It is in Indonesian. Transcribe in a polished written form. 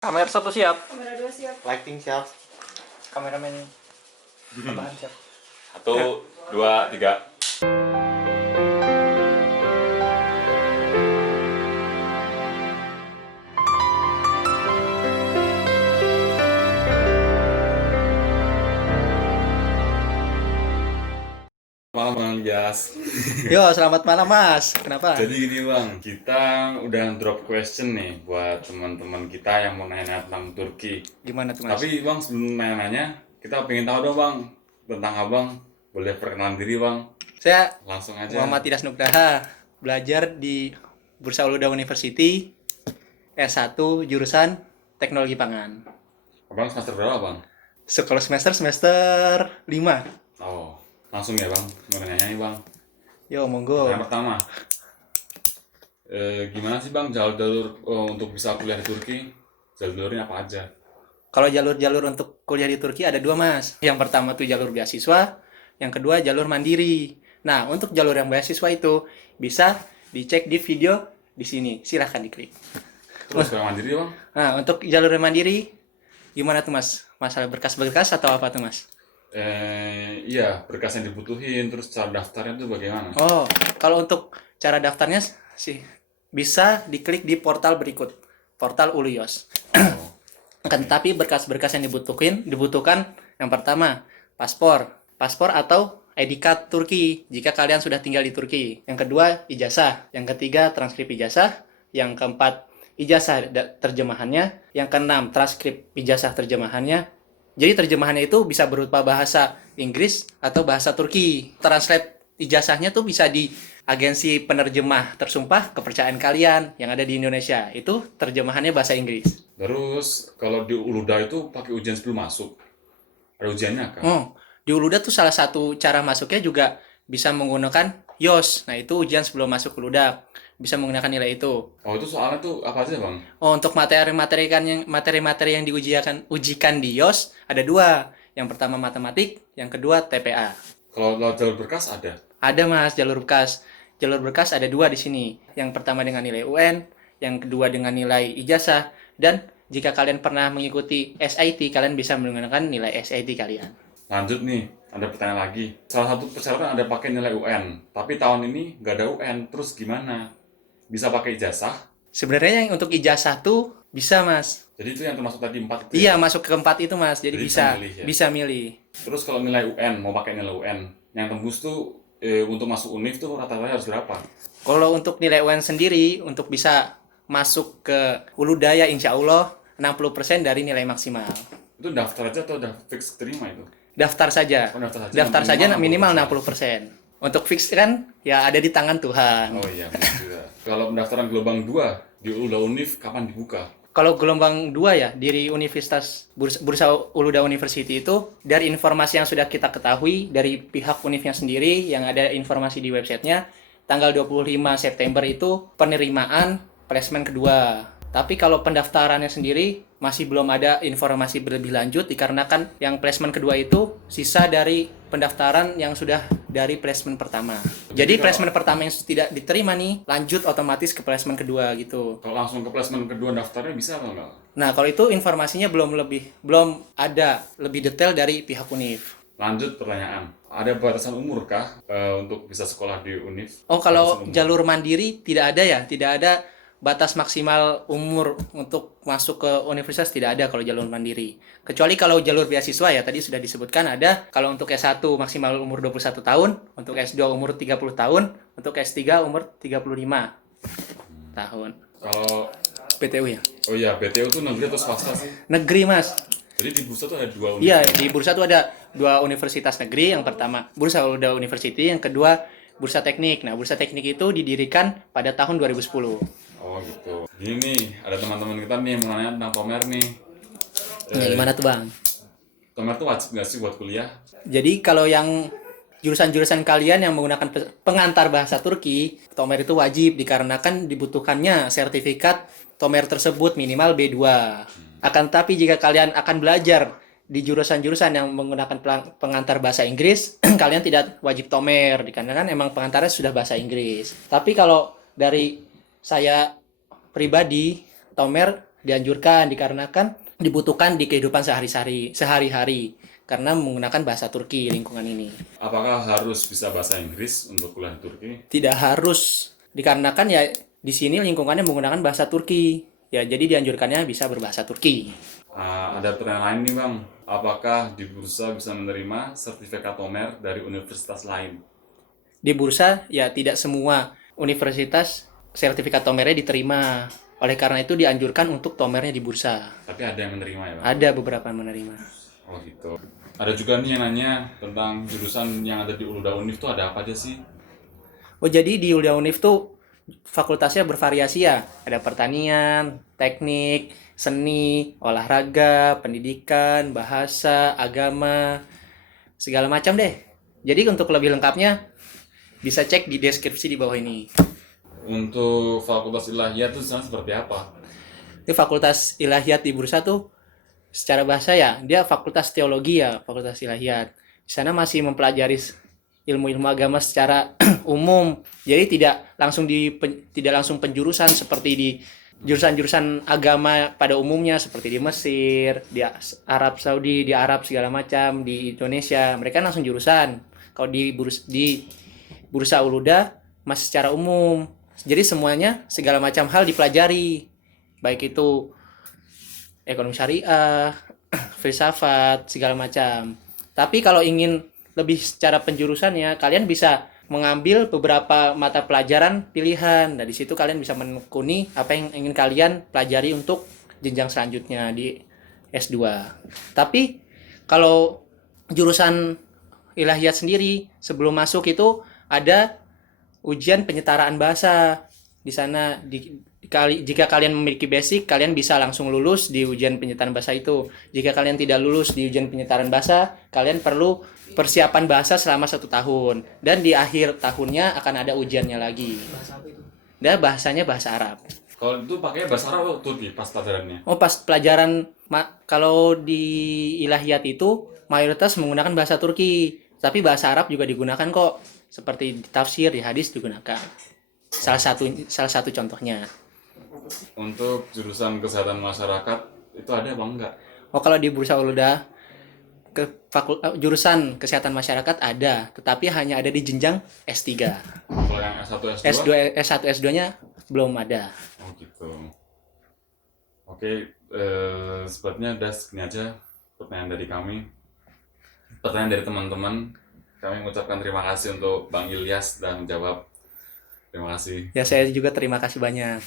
Kamera satu siap. Kamera 2 siap. Lighting siap. Kameramen tambahan siap. 1, 2, 3. Malam Bang Jas. Yo, selamat malam Mas. Kenapa? Jadi gini Bang, kita udah drop question nih buat teman-teman kita yang mau nanya tentang Turki. Gimana tuh Mas? Tapi Bang, sebelum nanya-nanya, kita pengen tahu dong Bang tentang Abang. Boleh perkenalan diri Bang? Saya Langsung aja. Muhammad Tidas Nugraha, belajar di Bursa Uluda University, S1 jurusan Teknologi Pangan. Abang semester berapa Bang? Sekolah semester 5. Oh, langsung ya Bang, mau nanya nih Bang. Yo, monggo. Yang pertama, gimana sih Bang jalur-jalur untuk bisa kuliah di Turki? Jalurnya apa aja? Kalau jalur-jalur untuk kuliah di Turki ada 2 Mas. Yang pertama tuh jalur beasiswa, yang kedua jalur mandiri. Nah, untuk jalur yang beasiswa itu bisa dicek di video di sini. Silahkan diklik. Terus kalau mandiri Bang? Nah, untuk jalur yang mandiri, gimana tuh Mas? Masalah berkas-berkas atau apa tuh Mas? Iya, berkas yang dibutuhin, terus cara daftarnya itu bagaimana? Oh, kalau untuk cara daftarnya sih bisa diklik di portal berikut, portal Uluyos. Oh, Kan tapi berkas-berkas yang dibutuhkan yang pertama paspor atau ID card Turki jika kalian sudah tinggal di Turki. Yang kedua ijazah, yang ketiga transkrip ijazah, yang keempat ijazah terjemahannya, yang keenam transkrip ijazah terjemahannya. Jadi terjemahannya itu bisa berupa bahasa Inggris atau bahasa Turki. Translate ijazahnya tuh bisa di agensi penerjemah tersumpah kepercayaan kalian yang ada di Indonesia. Itu terjemahannya bahasa Inggris. terus kalau di Uluda itu pakai ujian sebelum masuk? Ada ujiannya kan? Oh, di Uluda tuh salah satu cara masuknya juga bisa menggunakan YOS. Nah, itu ujian sebelum masuk Uluda. Bisa menggunakan nilai itu. Oh, itu soalnya tuh apa aja Bang? Oh, untuk materi-materi yang ujikan di YOS ada 2. Yang pertama matematik, yang kedua TPA. Kalau jalur berkas ada? Ada Mas jalur berkas. Jalur berkas ada 2 di sini. Yang pertama dengan nilai UN, yang kedua dengan nilai ijazah, dan jika kalian pernah mengikuti SIT, kalian bisa menggunakan nilai SIT kalian. Lanjut nih, ada pertanyaan lagi. Salah satu persyaratan ada pakai nilai UN, tapi tahun ini nggak ada UN, terus gimana? Bisa pakai ijazah? Sebenarnya yang untuk ijazah tuh bisa Mas. Jadi itu yang termasuk tadi 4 itu Iya, ya? masuk ke 4 itu Mas. Jadi Jadi bisa bisa milih ya? bisa milih. Terus kalau nilai UN, mau pakai nilai UN, yang tembus tuh untuk masuk UNIF tuh rata-rata harus berapa? Kalau untuk nilai UN sendiri, untuk bisa masuk ke Uluda ya insya Allah 60% dari nilai maksimal. Itu daftar aja atau udah fix terima itu? Daftar saja. Oh, daftar saja. Daftar saja minimal 60%. 60%. Untuk fix kan ya ada di tangan Tuhan. Oh iya, benar juga. Kalau pendaftaran gelombang 2 di Uluda UNIF kapan dibuka? Kalau gelombang 2 ya, di Universitas Bursa Uluda University itu, dari informasi yang sudah kita ketahui, dari pihak univnya sendiri, yang ada informasi di websitenya, tanggal 25 September itu penerimaan placement kedua. Tapi kalau pendaftarannya sendiri, masih belum ada informasi lebih lanjut, dikarenakan yang placement kedua itu sisa dari pendaftaran yang sudah dari placement pertama. Jadi placement pertama yang tidak diterima nih, lanjut otomatis ke placement kedua gitu. Kalau langsung ke placement kedua daftarnya bisa atau enggak? Nah, kalau itu informasinya belum ada lebih detail dari pihak UNIF. Lanjut pertanyaan. Ada batasan umur kah untuk bisa sekolah di UNIF? Oh, kalau Batasan umur. jalur mandiri tidak ada ya, tidak ada batas maksimal umur untuk masuk ke universitas, tidak ada kalau jalur mandiri. Kecuali kalau jalur beasiswa ya, tadi sudah disebutkan ada. Kalau untuk S1 maksimal umur 21 tahun, untuk S2 umur 30 tahun, untuk S3 umur 35 tahun. Kalau PTU ya. oh iya, BTU itu negeri atau swasta sih? Negeri, Mas. Jadi di Bursa tuh ada 2 UNIF. Iya, di Bursa tuh ada 2 universitas negeri. Yang pertama Bursa Uluda University, yang kedua Bursa Teknik. Nah, Bursa Teknik itu didirikan pada tahun 2010. Oh gitu. Ini nih, ada teman-teman kita nih yang mau nanya tentang Tomer nih. Ya, gimana tuh Bang? Tomer tuh wajib nggak sih buat kuliah? Jadi kalau yang jurusan-jurusan kalian yang menggunakan pengantar bahasa Turki, Tomer itu wajib dikarenakan dibutuhkannya sertifikat Tomer tersebut minimal B2. Akan tetapi jika kalian akan belajar di jurusan-jurusan yang menggunakan pengantar bahasa Inggris, kalian tidak wajib Tomer dikarenakan emang pengantarnya sudah bahasa Inggris. Tapi kalau dari saya pribadi, Tomer dianjurkan dikarenakan dibutuhkan di kehidupan sehari-hari karena menggunakan bahasa Turki lingkungan ini. Apakah harus bisa bahasa Inggris untuk kuliah di Turki? Tidak harus, dikarenakan ya di sini lingkungannya menggunakan bahasa Turki. Ya, jadi dianjurkannya bisa berbahasa Turki. Ada pertanyaan lain nih Bang, apakah di bursa bisa menerima sertifikat Tomer dari universitas lain? Di bursa ya tidak semua universitas sertifikat Tomernya diterima. Oleh karena itu dianjurkan untuk Tomernya di bursa. Tapi ada yang menerima ya Bang? Ada beberapa yang menerima. Oh gitu. Ada juga nih yang nanya tentang jurusan yang ada di Uluda Univ tuh ada apa aja sih? Oh, jadi di Ulia Univ tuh fakultasnya bervariasi ya. Ada pertanian, teknik, seni, olahraga, pendidikan, bahasa, agama, segala macam deh. Jadi untuk lebih lengkapnya bisa cek di deskripsi di bawah ini. Untuk Fakultas Ilahiyat tuh sana seperti apa? Ini fakultas ilahiyat di Bursa tuh secara bahasa ya, dia fakultas teologi ya, fakultas ilahiyat. Di sana masih mempelajari ilmu-ilmu agama secara umum. Jadi tidak langsung penjurusan seperti di jurusan-jurusan agama pada umumnya seperti di Mesir, di Arab Saudi, di Arab segala macam, di Indonesia. Mereka langsung jurusan. Kalau di Bursa Uluda masih secara umum. Jadi semuanya segala macam hal dipelajari. Baik itu ekonomi syariah, filsafat, segala macam. Tapi kalau ingin lebih secara penjurusannya, kalian bisa mengambil beberapa mata pelajaran pilihan. Dari situ kalian bisa menekuni apa yang ingin kalian pelajari untuk jenjang selanjutnya di S2. Tapi kalau jurusan ilahiyat sendiri, sebelum masuk itu ada ujian penyetaraan bahasa. Di sana jika kalian memiliki basic, kalian bisa langsung lulus di ujian penyetaraan bahasa itu. Jika kalian tidak lulus di ujian penyetaraan bahasa, kalian perlu persiapan bahasa selama 1 tahun. Dan di akhir tahunnya akan ada ujiannya lagi. Bahasa apa itu? Dan bahasanya bahasa Arab. Kalau itu pakai bahasa Arab atau Turki pas pelajarannya? Oh, pas pelajaran kalau di ilahiyat itu mayoritas menggunakan bahasa Turki, tapi bahasa Arab juga digunakan kok. Seperti di tafsir, di hadis digunakan. Salah satu contohnya. Untuk jurusan kesehatan masyarakat itu ada apa enggak? Oh, kalau di Bursa Uluda jurusan kesehatan masyarakat ada, tetapi hanya ada di jenjang S3. Kalau yang S1, S2? S1, S2-nya belum ada. Oh gitu. Oke, sepertinya udah segini aja pertanyaan dari kami. Pertanyaan dari teman-teman. Kami mengucapkan terima kasih untuk Bang Ilyas dan menjawab. Terima kasih. Ya, saya juga terima kasih banyak.